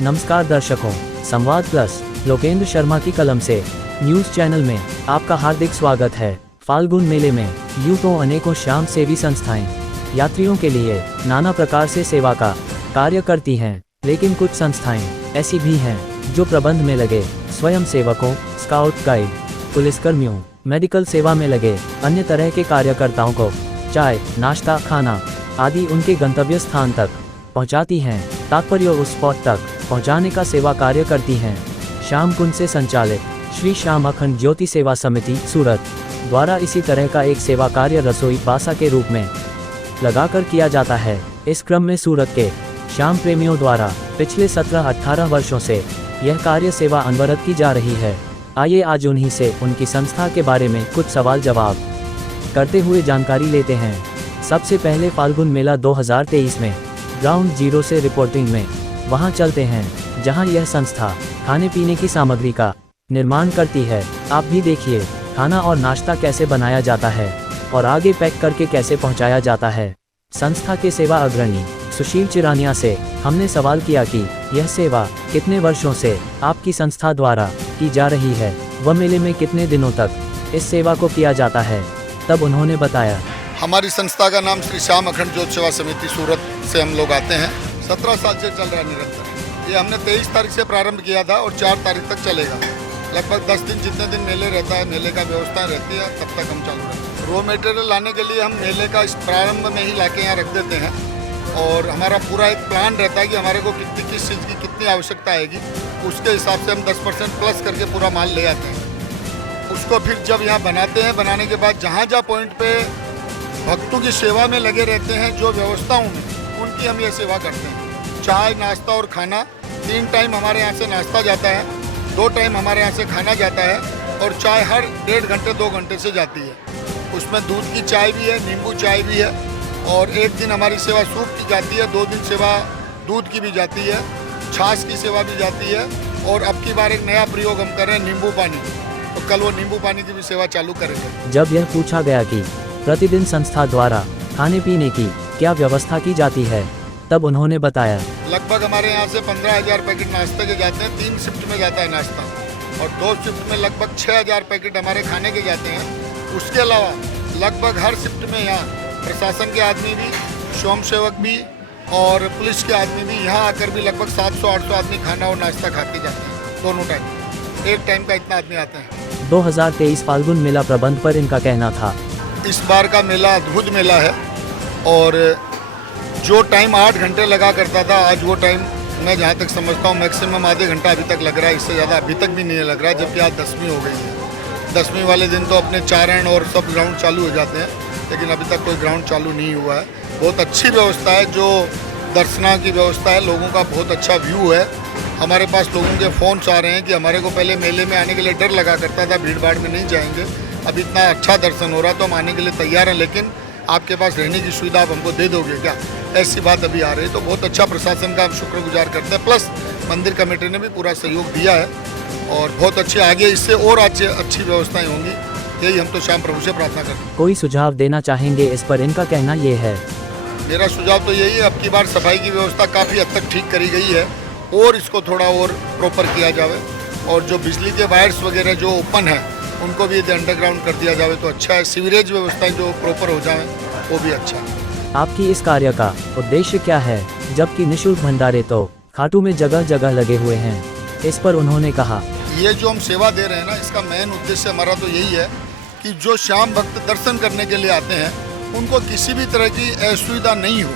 नमस्कार दर्शकों, संवाद प्लस लोकेंद्र शर्मा की कलम से न्यूज चैनल में आपका हार्दिक स्वागत है। फाल्गुन मेले में यूं तो अनेकों श्याम सेवी संस्थाएं यात्रियों के लिए नाना प्रकार से सेवा का कार्य करती हैं, लेकिन कुछ संस्थाएं ऐसी भी हैं जो प्रबंध में लगे स्वयं सेवकों, स्काउट गाइड, पुलिसकर्मियों, मेडिकल सेवा में लगे अन्य तरह के कार्यकर्ताओं को चाय, नाश्ता, खाना आदि उनके गंतव्य स्थान तक पहुंचाती हैं। तात्पर्य उस स्पॉट तक पहुंचाने का सेवा कार्य करती हैं। श्याम कुंज से संचालित श्री श्याम अखंड ज्योति सेवा समिति सूरत द्वारा इसी तरह का एक सेवा कार्य रसोई बासा के रूप में लगाकर किया जाता है। इस क्रम में सूरत के श्याम प्रेमियों द्वारा पिछले 17-18 वर्षों से यह कार्य सेवा अनवरत की जा रही है। आइए आज उन्हीं से उनकी संस्था के बारे में कुछ सवाल जवाब करते हुए जानकारी लेते हैं। सबसे पहले फाल्गुन मेला 2023 में ग्राउंड जीरो से रिपोर्टिंग में वहां चलते हैं जहां यह संस्था खाने पीने की सामग्री का निर्माण करती है। आप भी देखिए खाना और नाश्ता कैसे बनाया जाता है और आगे पैक करके कैसे पहुंचाया जाता है। संस्था के सेवा अग्रणी सुशील चिरानिया से हमने सवाल किया कि यह सेवा कितने वर्षों से आपकी संस्था द्वारा की जा रही है, वह मेले में कितने दिनों तक इस सेवा को किया जाता है। तब उन्होंने बताया, हमारी संस्था का नाम श्री श्याम अखंड ज्योति सेवा समिति सूरत से हम लोग आते हैं। 17 साल से चल रहा है निरंतर। ये हमने 23 तारीख से प्रारंभ किया था और 4 तारीख तक चलेगा। लगभग 10 दिन जितने दिन मेले रहता है, मेले का व्यवस्था रहती है, तब तक हम चालू रहते हैं। रॉ मटेरियल लाने के लिए हम मेले का इस प्रारंभ में ही लाके यहाँ रख देते हैं और हमारा पूरा एक प्लान रहता है कि हमारे को कितनी किस चीज़ की कितनी आवश्यकता आएगी, उसके हिसाब से हम 10% प्लस करके पूरा माल ले आते हैं। उसको फिर जब यहाँ बनाते हैं, बनाने के बाद जहाँ जहाँ पॉइंट पे भक्तों की सेवा में लगे रहते हैं, जो व्यवस्थाओं में उनकी हम ये सेवा करते हैं। चाय, नाश्ता और खाना 3 टाइम हमारे यहाँ से नाश्ता जाता है, 2 टाइम हमारे यहाँ से खाना जाता है और चाय हर 1.5 घंटे 2 घंटे से जाती है। उसमें दूध की चाय भी है, नींबू चाय भी है और एक दिन हमारी सेवा सूप की जाती है, 2 दिन सेवा दूध की भी जाती है, छाछ की सेवा भी जाती है और अब की बार एक नया प्रयोग हम कर रहे हैं नींबू पानी, तो कल वो नींबू पानी की भी सेवा चालू करेंगे। जब यह पूछा गया कि प्रतिदिन संस्था द्वारा खाने पीने की क्या व्यवस्था की जाती है, तब उन्होंने बताया, लगभग हमारे यहाँ से 15,000 पैकेट नाश्ते के जाते हैं। 3 शिफ्ट में जाता है नाश्ता और 2 शिफ्ट में लगभग 6,000 पैकेट हमारे खाने के जाते हैं। उसके अलावा लगभग हर शिफ्ट में यहाँ प्रशासन के आदमी भी, स्वयं सेवक भी और पुलिस के आदमी भी यहाँ आकर भी लगभग 700-800 आदमी खाना और नाश्ता खाते जाते हैं। दोनों टाइम, एक टाइम का इतना आदमी आते हैं। 2023 फाल्गुन मेला प्रबंध पर इनका कहना था, इस बार का मेला अद्भुत मेला है और जो टाइम 8 घंटे लगा करता था, आज वो टाइम मैं जहाँ तक समझता हूँ मैक्सिमम आधे घंटा अभी तक लग रहा है। इससे ज़्यादा अभी तक भी नहीं लग रहा है, जबकि आज 10वीं हो गई है। 10वीं वाले दिन तो अपने चारण और सब ग्राउंड चालू हो जाते हैं, लेकिन अभी तक कोई ग्राउंड चालू नहीं हुआ है। बहुत अच्छी व्यवस्था है, जो दर्शना की व्यवस्था है, लोगों का बहुत अच्छा व्यू है। हमारे पास लोगों के फ़ोन्स आ रहे हैं कि हमारे को पहले मेले में आने के लिए डर लगा करता था, भीड़ भाड़ में नहीं जाएंगे, अब इतना अच्छा दर्शन हो रहा है तो हम आने के लिए तैयार हैं, लेकिन आपके पास रहने की सुविधा आप हमको दे दोगे क्या, ऐसी बात अभी आ रही है। तो बहुत अच्छा प्रशासन का हम शुक्रगुजार करते हैं, प्लस मंदिर कमेटी ने भी पूरा सहयोग दिया है और बहुत अच्छे आगे इससे और अच्छी व्यवस्थाएं होंगी, यही हम तो श्याम प्रभु से प्रार्थना करते हैं। कोई सुझाव देना चाहेंगे इस पर? इनका कहना ये है, मेरा सुझाव तो यही है, अब की बार सफाई की व्यवस्था काफ़ी हद तक ठीक करी गई है और इसको थोड़ा और प्रॉपर किया जाए और जो बिजली के वायर्स वगैरह जो ओपन है उनको भी यदि अंडरग्राउंड कर दिया जाए तो अच्छा है। सीवरेज व्यवस्थाएं जो प्रॉपर हो जाए वो भी अच्छा है। आपकी इस कार्य का उद्देश्य क्या है, जबकि निःशुल्क भंडारे तो खाटू में जगह जगह लगे हुए हैं? इस पर उन्होंने कहा, ये जो हम सेवा दे रहे हैं ना, इसका मेन उद्देश्य हमारा तो यही है कि जो श्याम भक्त दर्शन करने के लिए आते हैं उनको किसी भी तरह की असुविधा नहीं हो।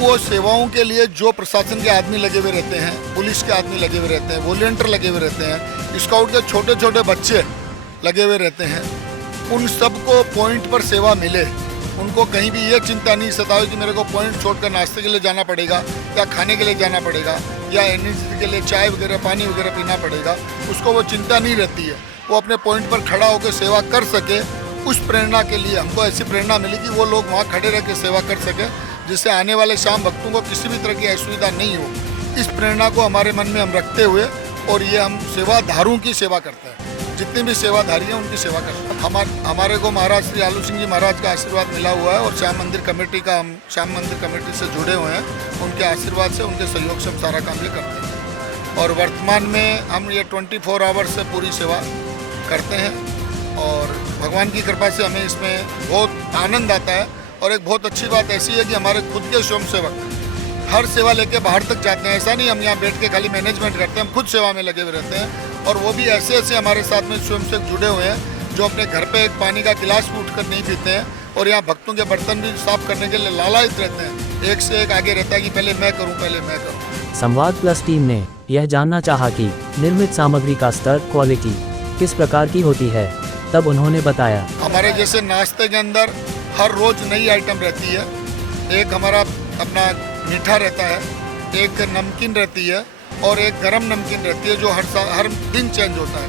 वो सेवाओं के लिए जो प्रशासन के आदमी लगे हुए रहते हैं, पुलिस के आदमी लगे हुए रहते हैं, वॉलंटियर लगे हुए रहते हैं, स्काउट के छोटे छोटे बच्चे लगे हुए रहते हैं, उन सबको पॉइंट पर सेवा मिले। उनको कहीं भी ये चिंता नहीं सतावे कि मेरे को पॉइंट छोड़कर नाश्ते के लिए जाना पड़ेगा या खाने के लिए जाना पड़ेगा या एनर्जी के लिए चाय वगैरह पानी वगैरह पीना पड़ेगा, उसको वो चिंता नहीं रहती है। वो अपने पॉइंट पर खड़ा होकर सेवा कर सके, उस प्रेरणा के लिए हमको ऐसी प्रेरणा मिली कि वो लोग वहाँ खड़े रह के सेवा कर सके, जिससे आने वाले श्याम भक्तों को किसी भी तरह की असुविधा नहीं हो। इस प्रेरणा को हमारे मन में हम रखते हुए और ये हम सेवाधारुओं की सेवा करते हैं। जितनी भी सेवाधारी हैं उनकी सेवा करते हैं। हमारे को महाराज श्री आलू सिंह जी महाराज का आशीर्वाद मिला हुआ है और श्याम मंदिर कमेटी का, हम श्याम मंदिर कमेटी से जुड़े हुए हैं। उनके आशीर्वाद से, उनके सहयोग से हम सारा काम ये करते हैं और वर्तमान में हम ये 24 आवर्स से पूरी सेवा करते हैं और भगवान की कृपा से हमें इसमें बहुत आनंद आता है। और एक बहुत अच्छी बात ऐसी है कि हमारे खुद के स्वयंसेवक हर सेवा लेके बाहर तक जाते हैं। ऐसा नहीं हम यहाँ बैठ के खाली मैनेजमेंट करते हैं, हम खुद सेवा में लगे हुए रहते हैं। और वो भी ऐसे ऐसे हमारे साथ में स्वयंसेवक जुड़े हुए हैं जो अपने घर पे एक पानी का गिलास भी उठकर नहीं पीते हैं और यहाँ भक्तों के बर्तन भी साफ करने के लिए लालायित रहते हैं। एक से एक आगे रहता है कि पहले मैं करूँ, पहले मैं करूँ। संवाद प्लस टीम ने यह जानना चाहा कि निर्मित सामग्री का स्तर, क्वालिटी किस प्रकार की होती है। तब उन्होंने बताया, हमारे जैसे नाश्ते के अंदर हर रोज नई आइटम रहती है। एक हमारा अपना मीठा रहता है, एक नमकीन रहती है और एक गरम नमकीन रहती है जो हर दिन चेंज होता है।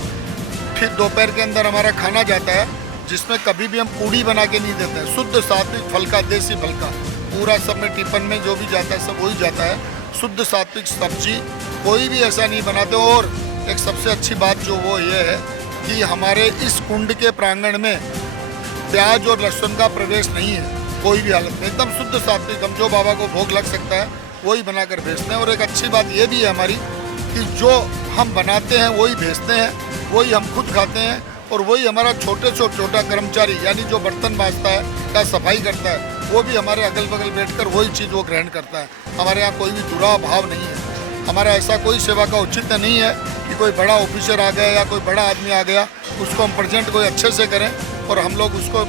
फिर दोपहर के अंदर हमारा खाना जाता है जिसमें कभी भी हम पूड़ी बना के नहीं देते हैं। शुद्ध सात्विक फल का, देसी फल का पूरा सब में टिफिन में जो भी जाता है सब वही जाता है। शुद्ध सात्विक सब्जी कोई भी ऐसा नहीं बनाते। और एक सबसे अच्छी बात जो वो ये है कि हमारे इस कुंड के प्रांगण में प्याज और लहसुन का प्रवेश नहीं है कोई भी हालत में। एकदम शुद्ध सात्विक, हम जो बाबा को भोग लग सकता है वही बनाकर भेजते हैं। और एक अच्छी बात ये भी है हमारी कि जो हम बनाते हैं वही भेजते हैं, वही हम खुद खाते हैं और वही हमारा छोटा कर्मचारी यानी जो बर्तन मांजता है या सफाई करता है वो भी हमारे अगल बगल बैठकर वही चीज़ वो ग्रहण करता है। हमारे यहाँ कोई भी दुरा भाव नहीं है। हमारा ऐसा कोई सेवा का औचित्य नहीं है कि कोई बड़ा ऑफिसर आ गया या कोई बड़ा आदमी आ गया उसको हम प्रेजेंट कोई अच्छे से करें और हम लोग उसको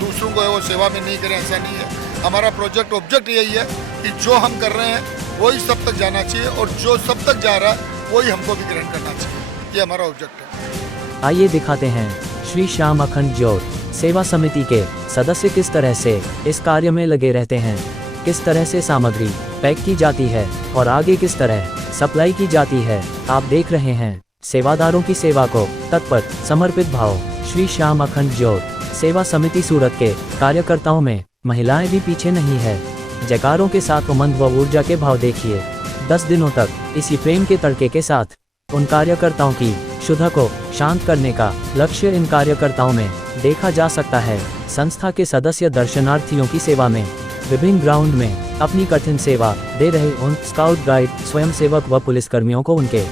दूसरों को वो सेवा में नहीं करें, ऐसा नहीं है। हमारा प्रोजेक्ट ऑब्जेक्ट यही है कि जो हम कर रहे हैं वही सब तक जाना चाहिए और जो सब तक जा रहा है वही हमको भी ग्रहण करना चाहिए। ये हमारा ऑब्जेक्ट है। आइए दिखाते हैं श्री श्याम अखंड ज्योत सेवा समिति के सदस्य किस तरह से इस कार्य में लगे रहते हैं, किस तरह से सामग्री पैक की जाती है और आगे किस तरह सप्लाई की जाती है। आप देख रहे हैं सेवादारों की सेवा को तत्पर समर्पित भाव। श्री श्याम अखंड ज्योत सेवा समिति सूरत के कार्यकर्ताओं में महिलाएं भी पीछे नहीं है। जयकारों के साथ उमंग व ऊर्जा के भाव देखिए। 10 दिनों तक इसी प्रेम के तड़के के साथ उन कार्यकर्ताओं की शुद्ध को शांत करने का लक्ष्य इन कार्यकर्ताओं में देखा जा सकता है। संस्था के सदस्य दर्शनार्थियों की सेवा में विभिन्न ग्राउंड में अपनी कठिन सेवा दे रहे उन स्काउट गाइड, स्वयंसेवक व पुलिसकर्मियों को उनके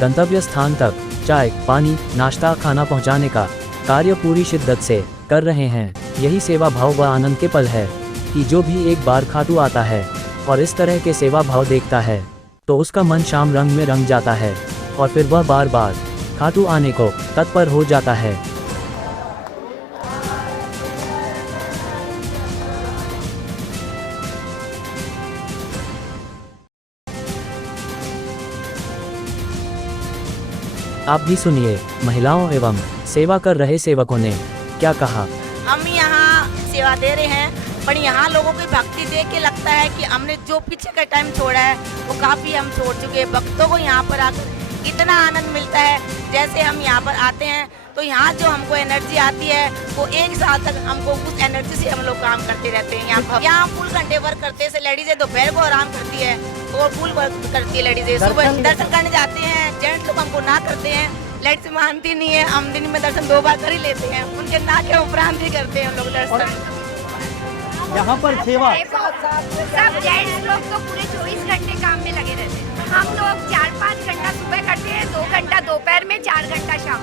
गंतव्य स्थान तक चाय, पानी, नाश्ता, खाना पहुंचाने का कार्य पूरी शिद्दत से कर रहे हैं। यही सेवा भाव व आनंद के पल है कि जो भी एक बार खाटू आता है और इस तरह के सेवा भाव देखता है तो उसका मन शाम रंग में रंग जाता है और फिर वह बार बार खाटू आने को तत्पर हो जाता है। आप भी सुनिए महिलाओं एवं सेवा कर रहे सेवकों ने क्या कहा। हम यहाँ सेवा दे रहे हैं पर यहाँ लोगों की भक्ति देख के लगता है कि हमने जो पीछे का टाइम छोड़ा है वो काफ़ी हम छोड़ चुके हैं। भक्तों को यहाँ पर आकर इतना आनंद मिलता है। जैसे हम यहाँ पर आते हैं तो यहाँ जो हमको एनर्जी आती है वो 1 साल तक हमको उस एनर्जी से हम लोग काम करते रहते हैं। यहाँ फुल घंटे वर्क करते हैं। लेडीज़ें दोपहर को आराम करती है और फुल वर्क करती है। लेडीज़ें सुबह दर्शन करने जाते हैं, जेंट्स लोग हमको ना करते हैं। लेडीज मानती नहीं है, हम दिन में दर्शन 2 बार कर ही लेते हैं। उनके ना के उपरांत ही करते हैं हम लोग दर्शन। यहाँ पर सेवा सब जेंट्स लोग तो पूरे 24 घंटे काम में लगे रहते हैं। हम लोग 4-5 घंटा सुबह करते हैं, 2 घंटा दोपहर में, 4 घंटा शाम,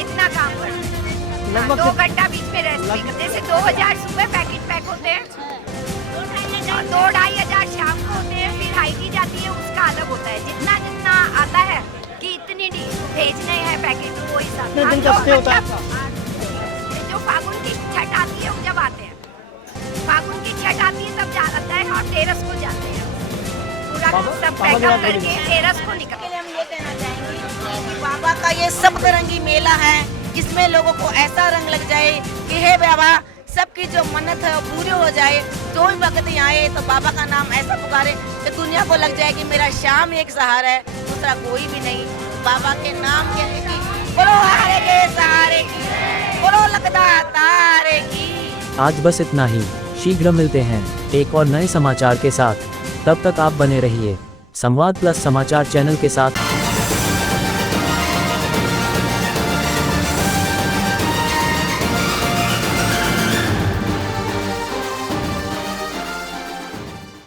इतना काम करते हैं। 2 घंटा बीच में रेस्ट भी करते हैं। जैसे 2000 सुबह पैकेट पैक होते हैं और 2-2.5 हज़ार शाम को होते हैं। फिर हाईटी जाती है, उसका अलग होता है। जितना जितना आता है कि इतनी भेजने हैं पैकेट, वो हिसाब जो फागुन की छठ आती है जब आते हैं, फागुन की छठ आती है तब जाता है और 13 को जाते हैं। पूरा सब पैकअप करके 13 को निकलते हैं। हम ये कहना चाहेंगे कि बाबा का ये सप्तरंगी मेला है, इसमें लोगों को ऐसा रंग लग जाए कि हे बाबा सबकी जो मन्नत है वो पूरी हो जाए। जो भी भक्त यहाँ आए तो बाबा का नाम ऐसा पुकारे कि दुनिया को लग जाए कि मेरा श्याम एक सहारा है, दूसरा कोई भी नहीं। बाबा के नाम कहने की, बोलो हारे के सहारे की, बोलो लगदा तारे की। आज बस इतना ही। शीघ्र मिलते हैं एक और नए समाचार के साथ। तब तक आप बने रहिए संवाद प्लस समाचार चैनल के साथ।